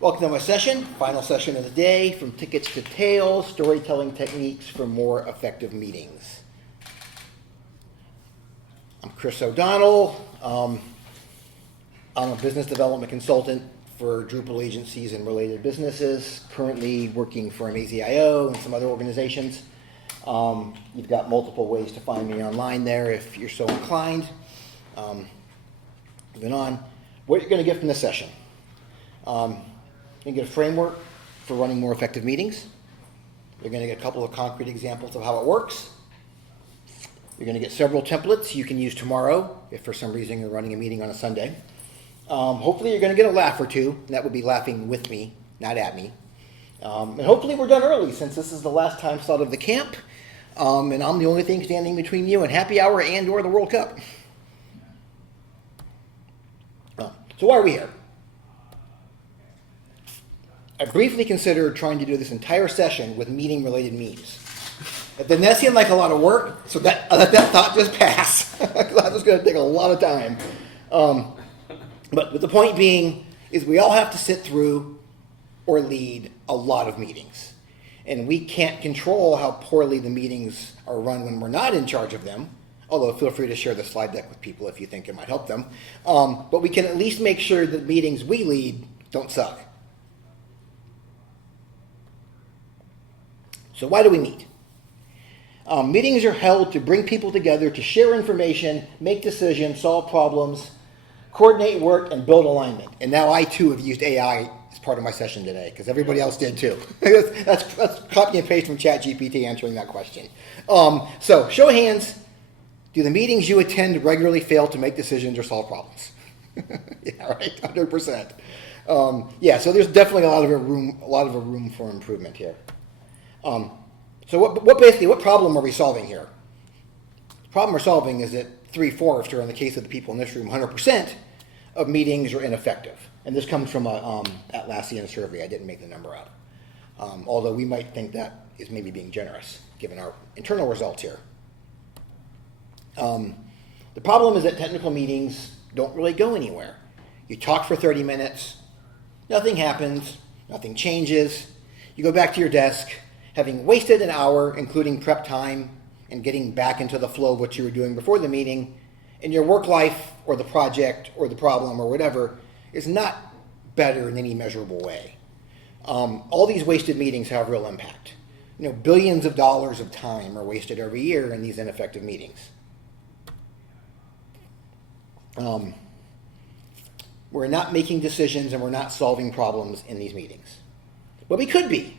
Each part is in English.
Welcome to my session, final session of the day, from tickets to tales, storytelling techniques for more effective meetings. I'm Chris O'Donnell. I'm a business development consultant for Drupal agencies and related businesses, currently working for Amazee.io and some other organizations. You've got multiple ways to find me online there if you're so inclined. Moving on, what you're going to get from this session. You're going to get a framework for running more effective meetings. You're going to get a couple of concrete examples of how it works. You're going to get several templates you can use tomorrow if for some reason you're running a meeting on a Sunday. Hopefully you're going to get a laugh or two, and that would be laughing with me, not at me. And hopefully we're done early since this is the last time slot of the camp, and I'm the only thing standing between you and happy hour and or the World Cup. So why are we here? I briefly considered trying to do this entire session with meeting-related memes. It didn't seem like a lot of work, so I let that thought just pass. That was going to take a lot of time. But the point being is we all have to sit through or lead a lot of meetings. And we can't control how poorly the meetings are run when we're not in charge of them, although feel free to share the slide deck with people if you think it might help them. But we can at least make sure that meetings we lead don't suck. So why do we meet? Meetings are held to bring people together to share information, make decisions, solve problems, coordinate work, and build alignment. And now I too have used AI as part of my session today because everybody else did too. that's copy and paste from ChatGPT answering that question. So show of hands, do the meetings you attend regularly fail to make decisions or solve problems? Yeah, right, 100%. Yeah, so there's definitely a lot of room for improvement here. So what problem are we solving here? The problem we're solving is that 3/4, or in the case of the people in this room, 100% of meetings are ineffective. And this comes from a Atlassian survey. I didn't make the number up. Although we might think that is maybe being generous, given our internal results here. The problem is that technical meetings don't really go anywhere. You talk for 30 minutes, nothing happens, nothing changes. You go back to your desk, having wasted an hour, including prep time and getting back into the flow of what you were doing before the meeting, and your work life or the project or the problem or whatever is not better in any measurable way. All these wasted meetings have real impact. Billions of dollars of time are wasted every year in these ineffective meetings. We're not making decisions and we're not solving problems in these meetings. But we could be.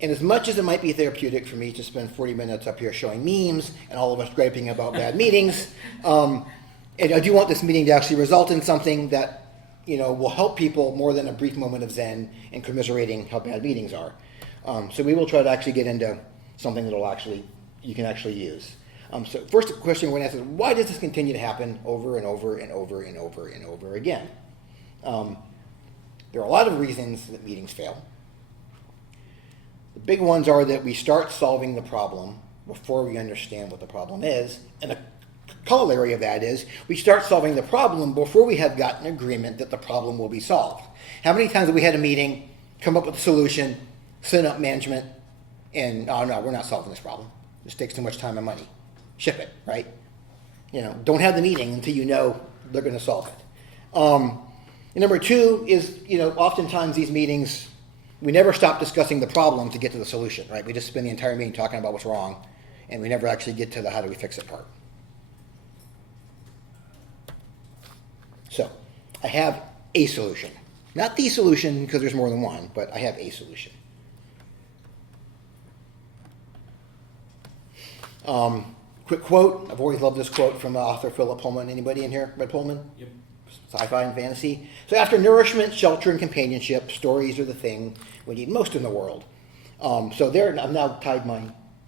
And as much as it might be therapeutic for me to spend 40 minutes up here showing memes and all of us griping about bad meetings, and I do want this meeting to actually result in something that will help people more than a brief moment of zen and commiserating how bad meetings are. So we will try to actually get into something that you can actually use. So first the question we're going to ask is, why does this continue to happen over and over and over and over and over again? There are a lot of reasons that meetings fail. The big ones are that we start solving the problem before we understand what the problem is, and a corollary of that is we start solving the problem before we have gotten agreement that the problem will be solved. How many times have we had a meeting, come up with a solution, send up management, and oh no, we're not solving this problem. This takes too much time and money. Ship it, right? Don't have the meeting until you know they're going to solve it. And number two is, oftentimes these meetings, we never stop discussing the problem to get to the solution, right? We just spend the entire meeting talking about what's wrong, and we never actually get to the how do we fix it part. So, I have a solution. Not the solution, because there's more than one, but I have a solution. Quick quote. I've always loved this quote from author Philip Pullman. Anybody in here read Pullman? Yep. Sci-fi and fantasy. So after nourishment, shelter, and companionship, stories are the thing we need most in the world. So there, I've now tied my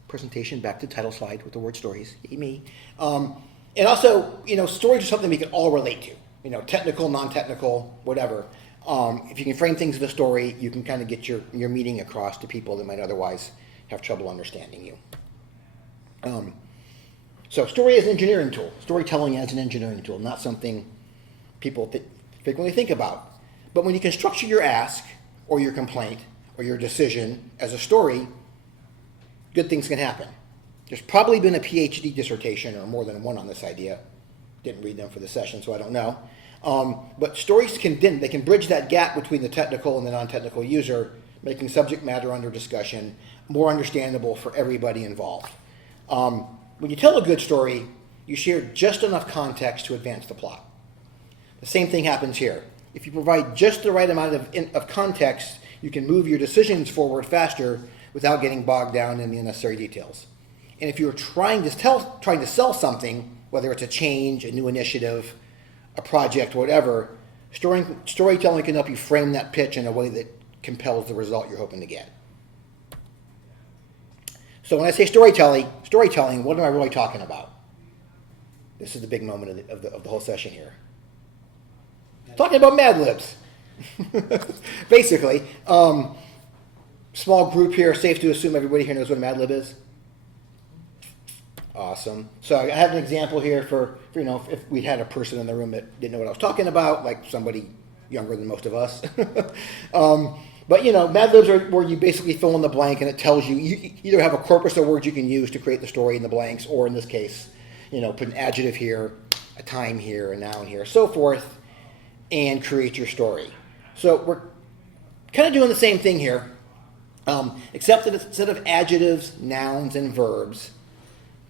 presentation back to the title slide with the word stories. Yay me. And also, stories are something we can all relate to. Technical, non-technical, whatever. If you can frame things in a story, you can kind of get your meaning across to people that might otherwise have trouble understanding you. So story as an engineering tool. Storytelling as an engineering tool, not something people frequently think about. But when you can structure your ask or your complaint or your decision as a story, good things can happen. There's probably been a PhD dissertation or more than one on this idea. Didn't read them for the session, so I don't know. But stories can bridge that gap between the technical and the non-technical user, making subject matter under discussion more understandable for everybody involved. When you tell a good story, you share just enough context to advance the plot. The same thing happens here. If you provide just the right amount of context, you can move your decisions forward faster without getting bogged down in the unnecessary details. And if you're trying to sell something, whether it's a change, a new initiative, a project, whatever, storytelling can help you frame that pitch in a way that compels the result you're hoping to get. So when I say storytelling, what am I really talking about? This is the big moment of the whole session here. Talking about Mad Libs. Basically, small group here, safe to assume everybody here knows what a Mad Lib is? Awesome. So I have an example here for if we had a person in the room that didn't know what I was talking about, like somebody younger than most of us. But Mad Libs are where you basically fill in the blank and it tells you either have a corpus of words you can use to create the story in the blanks, or in this case, put an adjective here, a time here, a noun here, so forth, and create your story. So we're kind of doing the same thing here, except that instead of adjectives, nouns, and verbs,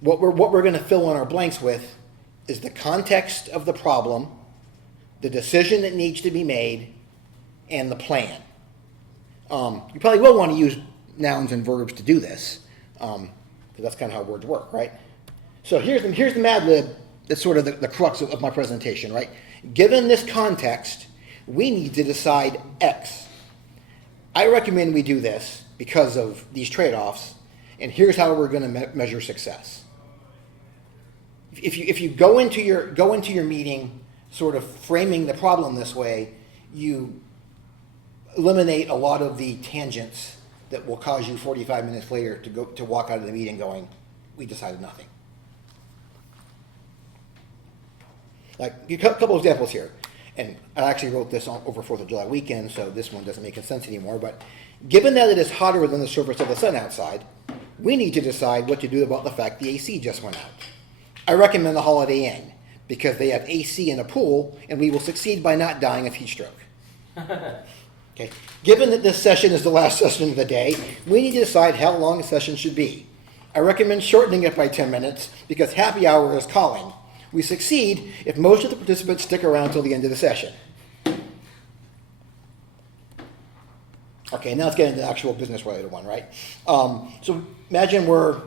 what we're going to fill in our blanks with is the context of the problem, the decision that needs to be made, and the plan. You probably will want to use nouns and verbs to do this, because that's kind of how words work, right? So here's the Mad Lib that's sort of the crux of my presentation, right? Given this context, we need to decide X. I recommend we do this because of these trade-offs, and here's how we're going to measure success. If you go into your meeting sort of framing the problem this way, you eliminate a lot of the tangents that will cause you 45 minutes later to walk out of the meeting going, we decided nothing. Like a couple of examples here, and I actually wrote this over 4th of July weekend, so this one doesn't make sense anymore, but given that it is hotter than the surface of the sun outside, we need to decide what to do about the fact the AC just went out. I recommend the Holiday Inn because they have AC and a pool, and we will succeed by not dying of heat stroke. Okay. Given that this session is the last session of the day, we need to decide how long the session should be. I recommend shortening it by 10 minutes because happy hour is calling. We succeed if most of the participants stick around till the end of the session. Okay, now let's get into the actual business-related one, right? So imagine we're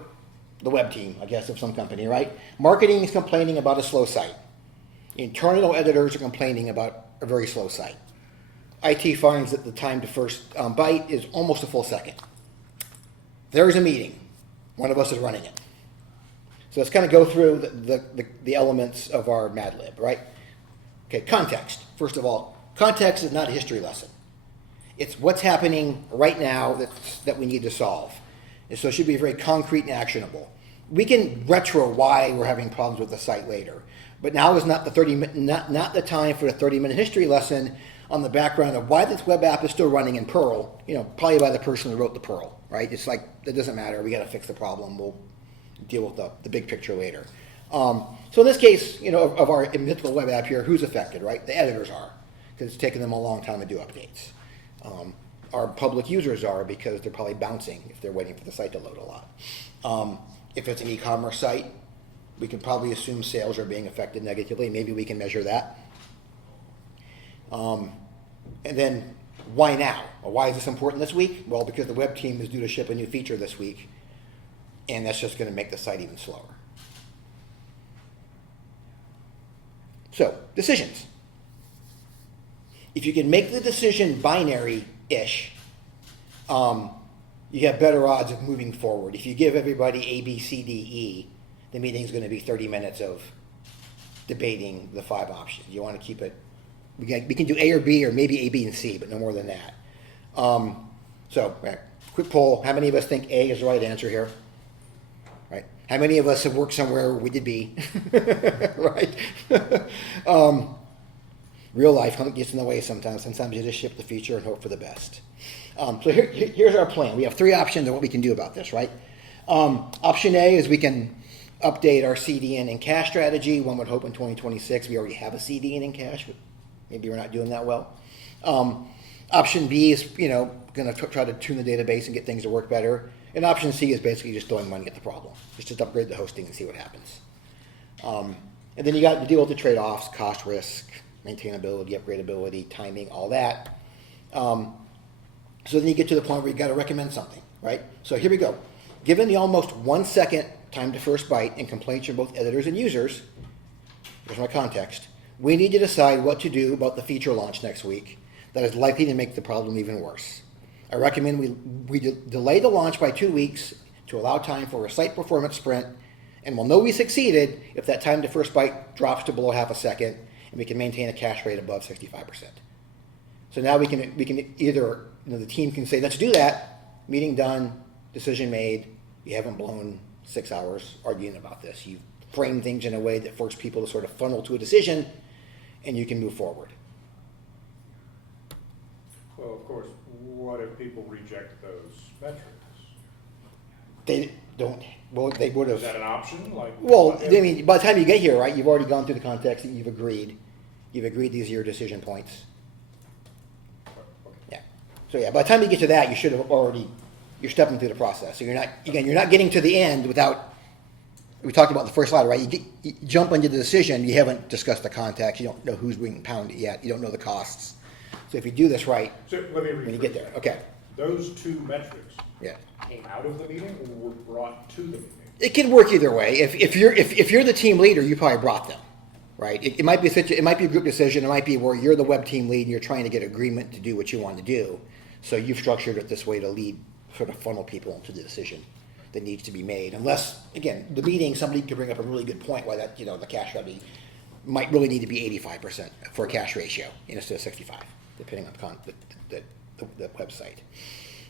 the web team, I guess, of some company, right? Marketing is complaining about a slow site. Internal editors are complaining about a very slow site. IT finds that the time to first byte is almost a full second. There's a meeting. One of us is running it. So let's kind of go through the elements of our Mad Lib, right? Okay, context. First of all, context is not a history lesson. It's what's happening right now that we need to solve. And so it should be very concrete and actionable. We can retro why we're having problems with the site later, but now is not the time for a 30-minute history lesson on the background of why this web app is still running in Perl. Probably by the person who wrote the Perl, right? It's like it doesn't matter. We got to fix the problem. We'll deal with the big picture later. So in this case, of our mythical web app here, who's affected, right? The editors are, because it's taken them a long time to do updates. Our public users are, because they're probably bouncing if they're waiting for the site to load a lot. If it's an e-commerce site, we can probably assume sales are being affected negatively. Maybe we can measure that. And then why now? Well, why is this important this week? Well, because the web team is due to ship a new feature this week, and that's just going to make the site even slower. So, decisions. If you can make the decision binary-ish, you have better odds of moving forward. If you give everybody A, B, C, D, E, the meeting's going to be 30 minutes of debating the 5 options. You want to keep it, we can do A or B, or maybe A, B, and C, but no more than that. So, right, quick poll. How many of us think A is the right answer here? Right? How many of us have worked somewhere where we did B? Right? Real life gets in the way sometimes. Sometimes you just ship the feature and hope for the best. So here's our plan. We have 3 options of what we can do about this, right? Option A is we can update our CDN and cache strategy. One would hope in 2026 we already have a CDN and cache, but maybe we're not doing that well. Option B is, going to try to tune the database and get things to work better. And option C is basically just throwing money at the problem. Just upgrade the hosting and see what happens. And then you got to deal with the trade-offs, cost, risk, maintainability, upgradability, timing, all that. So then you get to the point where you got to recommend something, right? So here we go. Given the almost 1 second time to first byte and complaints from both editors and users, here's my context, we need to decide what to do about the feature launch next week that is likely to make the problem even worse. I recommend we delay the launch by 2 weeks to allow time for a site performance sprint, and we'll know we succeeded if that time to first byte drops to below half a second and we can maintain a cache rate above 65%. So now we can either, the team can say, let's do that, meeting done, decision made, you haven't blown 6 hours arguing about this. You've framed things in a way that forces people to sort of funnel to a decision, and you can move forward. Well, of course, what if people reject those metrics? They don't, well, they would have. Is that an option? Well, I mean, by the time you get here, right, you've already gone through the context, you've agreed these are your decision points. Okay. Yeah. So yeah, by the time you get to that, you should have already, you're stepping through the process. So you're not getting to the end without, we talked about the first slide, right? You jump into the decision, you haven't discussed the context, you don't know who's being pounded yet, you don't know the costs. So if you do this right, So let me when you get there, okay. Those 2 metrics Yeah. came out of the meeting or were brought to the meeting? It can work either way. If you're the team leader, you probably brought them, right? It might be a group decision. It might be where you're the web team lead and you're trying to get agreement to do what you want to do. So you've structured it this way to lead, sort of funnel people into the decision that needs to be made. Unless, again, the meeting, somebody could bring up a really good point why that, the cache strategy might really need to be 85% for a cache ratio instead of 65, depending on the website.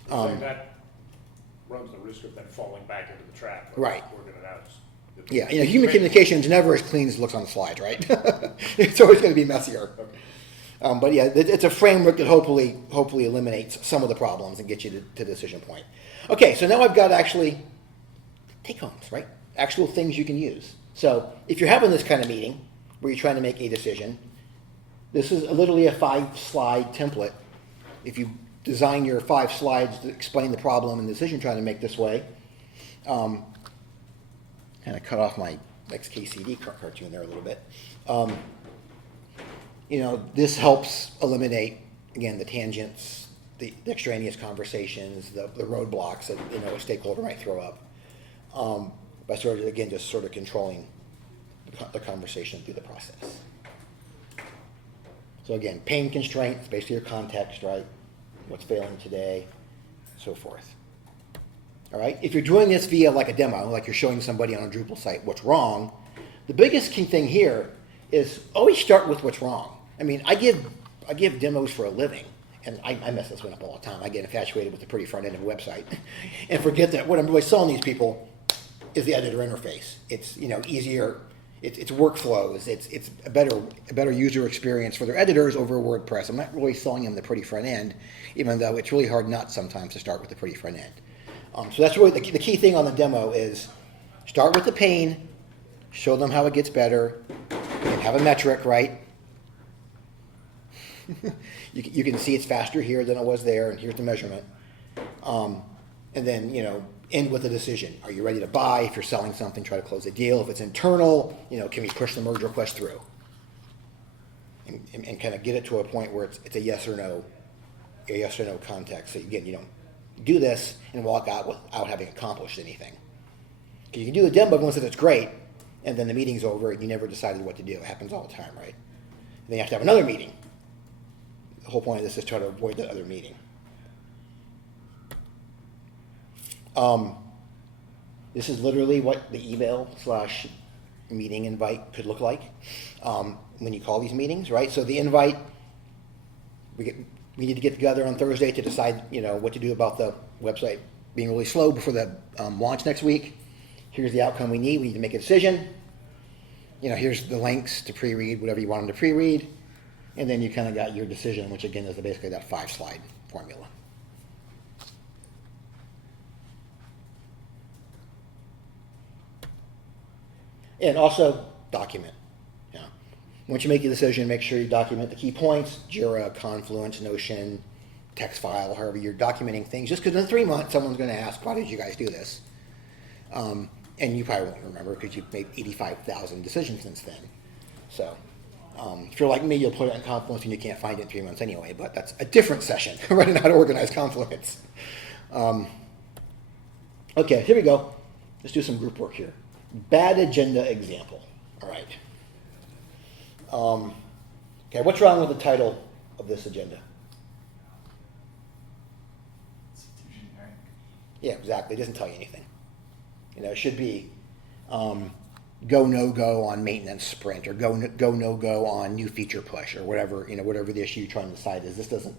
So that runs the risk of them falling back into the trap. Right. Working it out. Yeah, human communication is never as clean as it looks on the slides, right? It's always going to be messier. Okay. But yeah, it's a framework that hopefully eliminates some of the problems and gets you to the decision point. Okay, so now I've got actually take-homes, right? Actual things you can use. So if you're having this kind of meeting where you're trying to make a decision, this is literally a 5-slide template. If you design your 5 slides to explain the problem and the decision you're trying to make this way, kind of cut off my XKCD cartoon there a little bit. This helps eliminate, again, the tangents, the extraneous conversations, the roadblocks that a stakeholder might throw up, by sort of, again, just sort of controlling the conversation through the process. So again, pain constraints, basically your context, right? What's failing today, so forth. All right, if you're doing this via like a demo, like you're showing somebody on a Drupal site what's wrong, the biggest key thing here is always start with what's wrong. I mean, I give demos for a living, and I mess this one up all the time. I get infatuated with the pretty front end of a website and forget that what I'm really selling these people is the editor interface. It's easier, it's workflows, it's a better user experience for their editors over WordPress. I'm not really selling them the pretty front end, even though it's really hard not sometimes to start with the pretty front end. So that's really the key thing on the demo is start with the pain, show them how it gets better, and have a metric, right? you can see it's faster here than it was there, and here's the measurement. And then, end with a decision. Are you ready to buy? If you're selling something, try to close a deal. If it's internal, can we push the merge request through? And kind of get it to a point where it's a yes or no context. So again, you don't do this and walk out without having accomplished anything. Because you can do a demo, everyone says it's great, and then the meeting's over and you never decided what to do. It happens all the time, right? And then you have to have another meeting. The whole point of this is to try to avoid that other meeting. This is literally what the email/meeting invite could look like when you call these meetings, right? So the invite, we need to get together on Thursday to decide, what to do about the website being really slow before the launch next week. Here's the outcome we need. We need to make a decision. Here's the links to pre-read, whatever you want them to pre-read. And then you kind of got your decision, which again is basically that 5-slide formula. And also document. Yeah. Once you make your decision, make sure you document the key points, Jira, Confluence, Notion, text file, however you're documenting things. Just because in 3 months someone's going to ask, why did you guys do this? And you probably won't remember because you've made 85,000 decisions since then. So if you're like me, you'll put it in Confluence and you can't find it in 3 months anyway, but that's a different session, running how to organize Confluence. Okay, here we go. Let's do some group work here. Bad agenda example. All right. Okay, what's wrong with the title of this agenda? It's too generic. Yeah, exactly. It doesn't tell you anything. It should be go no-go on maintenance sprint, or go no-go on new feature push, or whatever, whatever the issue you're trying to decide is. This doesn't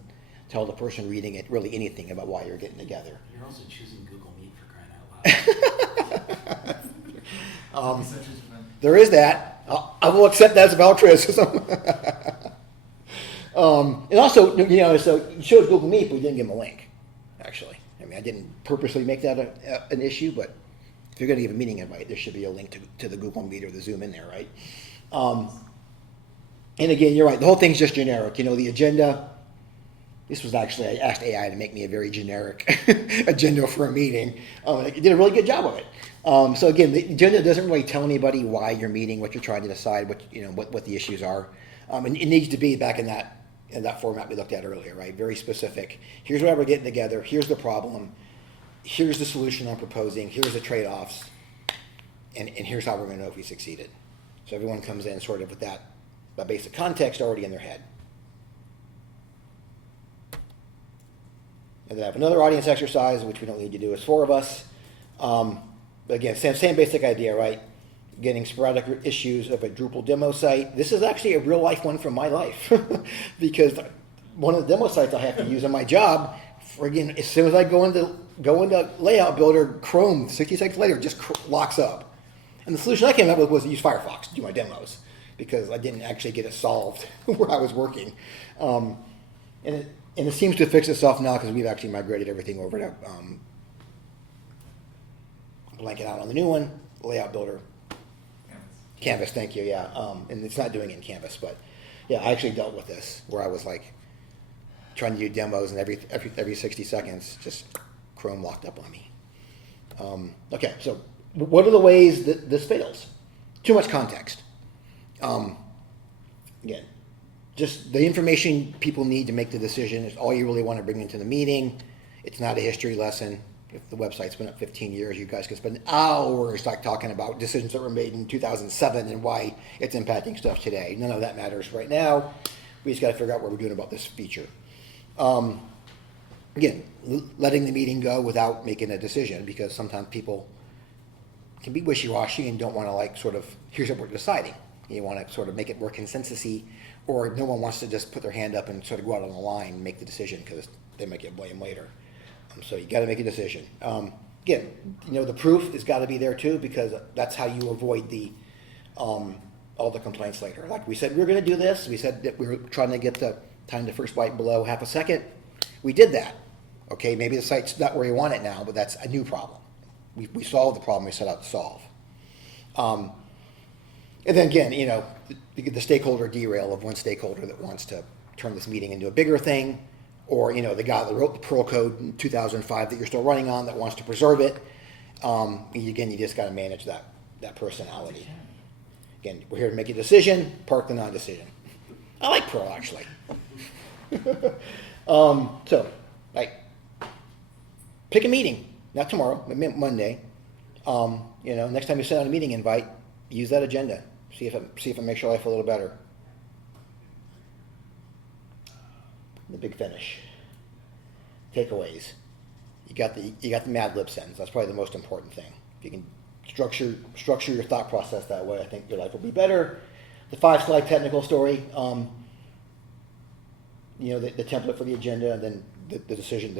tell the person reading it really anything about why you're getting together. You're also choosing Google Meet for crying out loud. Such as when There is that. I will accept that as altruism. And also, so you chose Google Meet, but we didn't give them a link, actually. I mean, I didn't purposely make that an issue, but if you're going to give a meeting invite, there should be a link to the Google Meet or the Zoom in there, right? And again, you're right. The whole thing's just generic. The agenda, this was actually, I asked AI to make me a very generic agenda for a meeting. It did a really good job of it. So again, the agenda doesn't really tell anybody why you're meeting, what you're trying to decide, what the issues are. And it needs to be back in that format we looked at earlier, right? Very specific. Here's why we're getting together. Here's the problem. Here's the solution I'm proposing. Here's the trade-offs. And here's how we're going to know if we succeeded. So everyone comes in sort of with that basic context already in their head. And then I have another audience exercise, which we don't need to do. It's 4 of us. But again, same basic idea, right? Getting sporadic issues of a Drupal demo site. This is actually a real life one from my life because one of the demo sites I have to use in my job, again, as soon as I go into Layout Builder, Chrome, 60 seconds later, just locks up. And the solution I came up with was to use Firefox to do my demos because I didn't actually get it solved where I was working. And it seems to fix itself now because we've actually migrated everything over to blanket out on the new one, Layout Builder. Canvas, thank you, yeah. And it's not doing it in Canvas, but yeah, I actually dealt with this where I was like trying to do demos and every 60 seconds, just Chrome locked up on me. Okay, so what are the ways that this fails? Too much context. Again, just the information people need to make the decision is all you really want to bring into the meeting. It's not a history lesson. If the website's been up 15 years, you guys can spend hours talking about decisions that were made in 2007 and why it's impacting stuff today. None of that matters right now. We just got to figure out what we're doing about this feature. Again, letting the meeting go without making a decision, because sometimes people can be wishy-washy and don't want to here's what we're deciding. You want to sort of make it more consensus-y, or no one wants to just put their hand up and sort of go out on the line and make the decision because they might get blamed later. So you got to make a decision. Again, the proof has got to be there too, because that's how you avoid all the complaints later. Like we said, we were going to do this. We said that we were trying to get the time to first byte below half a second. We did that. Okay, maybe the site's not where you want it now, but that's a new problem. We solved the problem we set out to solve. And then again, the stakeholder derail of one stakeholder that wants to turn this meeting into a bigger thing, or the guy that wrote the Perl code in 2005 that you're still running on that wants to preserve it. Again, you just got to manage that personality. Again, we're here to make a decision, park the non-decision. I like Perl, actually. So, pick a meeting, not tomorrow, Monday. Next time you send out a meeting invite, use that agenda. See if it makes your life a little better. The big finish. Takeaways. You got the Mad Lib sentence. That's probably the most important thing. If you can structure your thought process that way, I think your life will be better. The 5-slide technical story. The template for the agenda, and then the decision,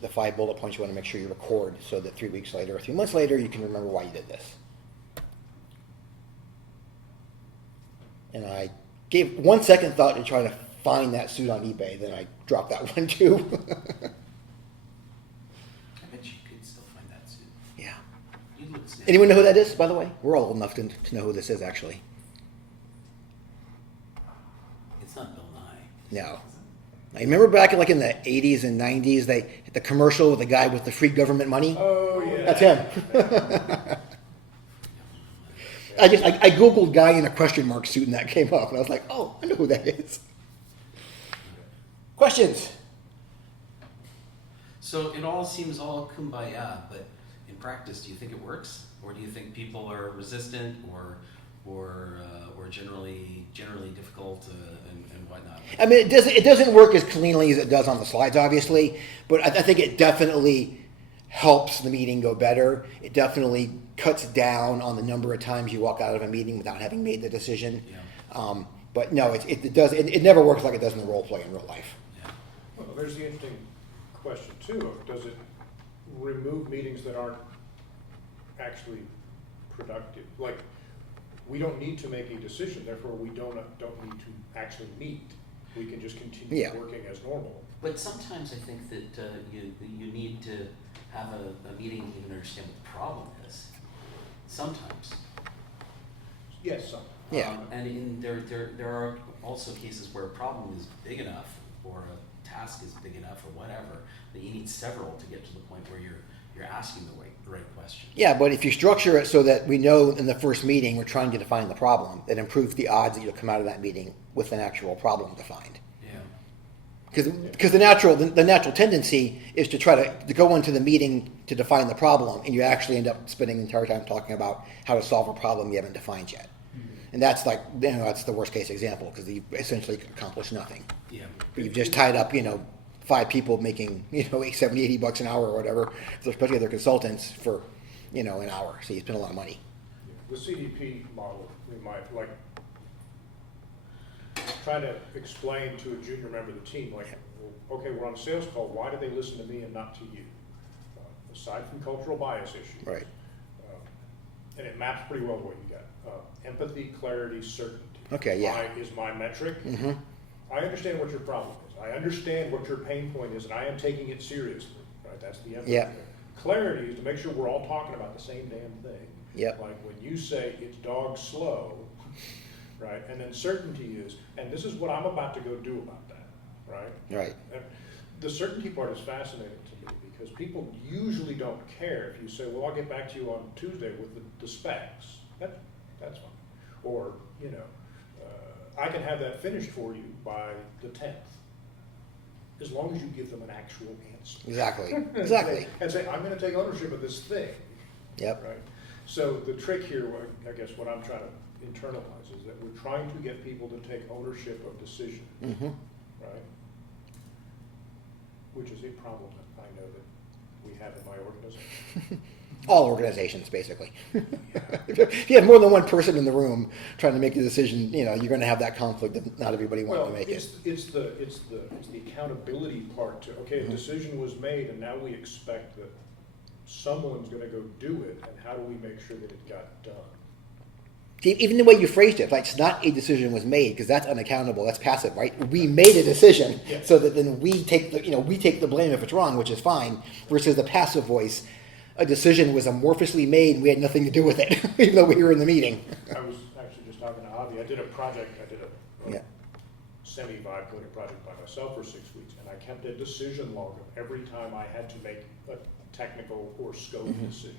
the 5 bullet points you want to make sure you record, so that 3 weeks later or 3 months later you can remember why you did this. And I gave 1 second thought to trying to find that suit on eBay, then I drop that one too. I bet you could still find that suit. Yeah. You'd look snazzy. Anyone know who that is, by the way? We're all old enough to know who this is, actually. It's not Bill Nye. No. I remember back in the 80s and 90s, the commercial with the guy with the free government money. Oh, yeah. That's him. I Googled guy in a question mark suit and that came up, and I was like, oh, I know who that is. Questions? So it all seems all kumbaya, but in practice, do you think it works, or do you think people are resistant, or generally difficult and whatnot? I mean, it doesn't work as cleanly as it does on the slides, obviously, but I think it definitely helps the meeting go better. It definitely cuts down on the number of times you walk out of a meeting without having made the decision. Yeah. But no, it never works like it does in the role play in real life. Yeah. Well, there's the interesting question too, of does it remove meetings that aren't actually productive? Like, we don't need to make a decision, therefore we don't need to actually meet. We can just continue Yeah. working as normal. But sometimes I think that you need to have a meeting to even understand what the problem is. Sometimes. Yes, some. Yeah. And there are also cases where a problem is big enough, or a task is big enough, or whatever, that you need several to get to the point where you're asking the right question. Yeah, but if you structure it so that we know in the first meeting we're trying to define the problem, it improves the odds that you'll come out of that meeting with an actual problem defined. Yeah. Because the natural tendency is to try to go into the meeting to define the problem, and you actually end up spending the entire time talking about how to solve a problem you haven't defined yet. And that's that's the worst case example, because you essentially accomplished nothing. Yeah. But you've just tied up, 5 people making, $70, $80 an hour or whatever, so especially if they're consultants for, an hour. So you spend a lot of money. The CDP model, we might try to explain to a junior member of the team, well, okay, we're on a sales call, why do they listen to me and not to you? Aside from cultural bias issues. Right. And it maps pretty well to what you got. Empathy, clarity, certainty. Okay, yeah. Is my metric. Mm-hmm. I understand what your problem is. I understand what your pain point is, and I am taking it seriously. Right? That's the empathy. Yeah. Clarity is to make sure we're all talking about the same damn thing. Yep. Like when you say it's dog slow, right? And then certainty is, and this is what I'm about to go do about that, right? Right. And the certainty part is fascinating to me because people usually don't care if you say, well, I'll get back to you on Tuesday with the specs. That's fine. Or, I can have that finished for you by the 10th. As long as you give them an actual answer. Exactly. Exactly. And say, I'm going to take ownership of this thing. Yep. Right? So the trick here, I guess what I'm trying to internalize is that we're trying to get people to take ownership of decision. Mm-hmm. Right? Which is a problem that I know that we have in my organization. All organizations, basically. If you have more than one person in the room trying to make a decision, you're going to have that conflict of not everybody wanting to make it. It's the accountability part to, okay, a decision was made and now we expect that someone's going to go do it, and how do we make sure that it got done? See, even the way you phrased it, like it's not a decision was made, because that's unaccountable, that's passive, right? We made a decision, Yeah. so that then we take the blame if it's wrong, which is fine, versus the passive voice. A decision was amorphously made and we had nothing to do with it, even though we were in the meeting. I was actually just talking to Avi. I did a project, Yeah. semi-vibe coding project by myself for 6 weeks, and I kept a decision log of every time I had to make a technical or scope decision.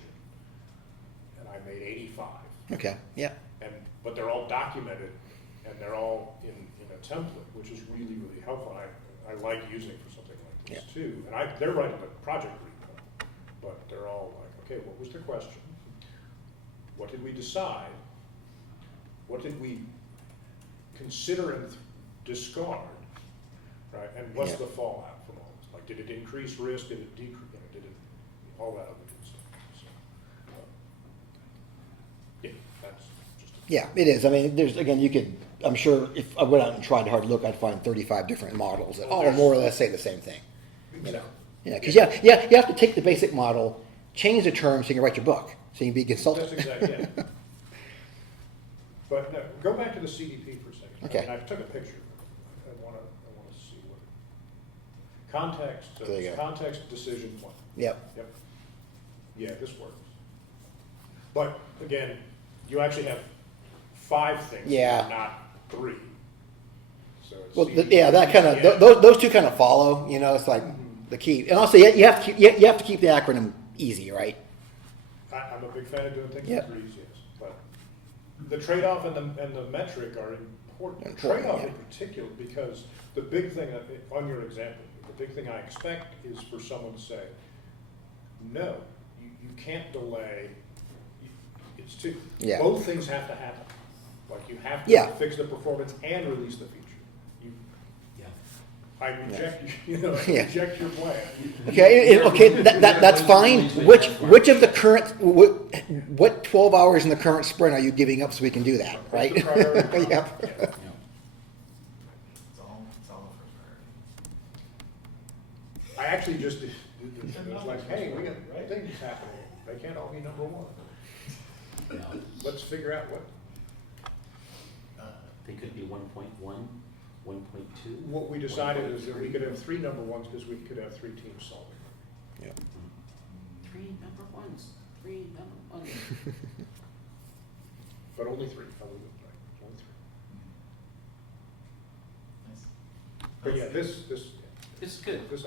And I made 85. Okay, yeah. But they're all documented, and they're all in a template, which is really, really helpful. I like using it for something like this too. And they're writing the project repo, but they're all like, okay, what was the question? What did we decide? What did we consider and discard? Right? And what's the fallout from all this? Like, did it increase risk? Did it decrease? Did it all that other good stuff? So, yeah, that's just. Yeah, it is. I mean, I'm sure if I went out and tried hard to look, I'd find 35 different models that all more or less say the same thing. Yeah, because you have to take the basic model, change the terms so you can write your book, so you can be a consultant. That's exactly it. But no, go back to the CDP for a second. Okay. I took a picture. I want to Context, so There you it's go. context, decision, plan. Yep. Yep. Yeah, this works. But again, you actually have 5 things, Yeah. not 3. So it's Well, CD, yeah, that kind yeah. of those two kind of follow. You know, it's like the key, and also you have to you have to keep the acronym easy, right? I'm a big fan of doing things Yep. in 3s, yes, but the trade-off and the metric are important. Important, Trade-off yeah. in particular, because the big thing, on your example, the big thing I expect is for someone to say, no, you can't delay, it's too, Yeah. both things have to happen. Like, you have to Yeah. fix the performance and release the feature. You, Yeah. I reject, I Yeah. reject your plan. Okay, that's fine. Which of the current what 12 hours in the current sprint are you giving up so we can do that, right? What's the priority? Yep. Yeah. Yeah. It's all the first priority. I actually just did, it was like, hey, we got things happening, they can't all be number 1. Yeah. Let's figure out what, They could be 1.1, 1.2. what we decided is that we could have 3 number 1s because we could have 3 teams solving. Yep. 3 number ones. 3 number ones. But only 3, only 3. Nice. But yeah, this, It's good. this,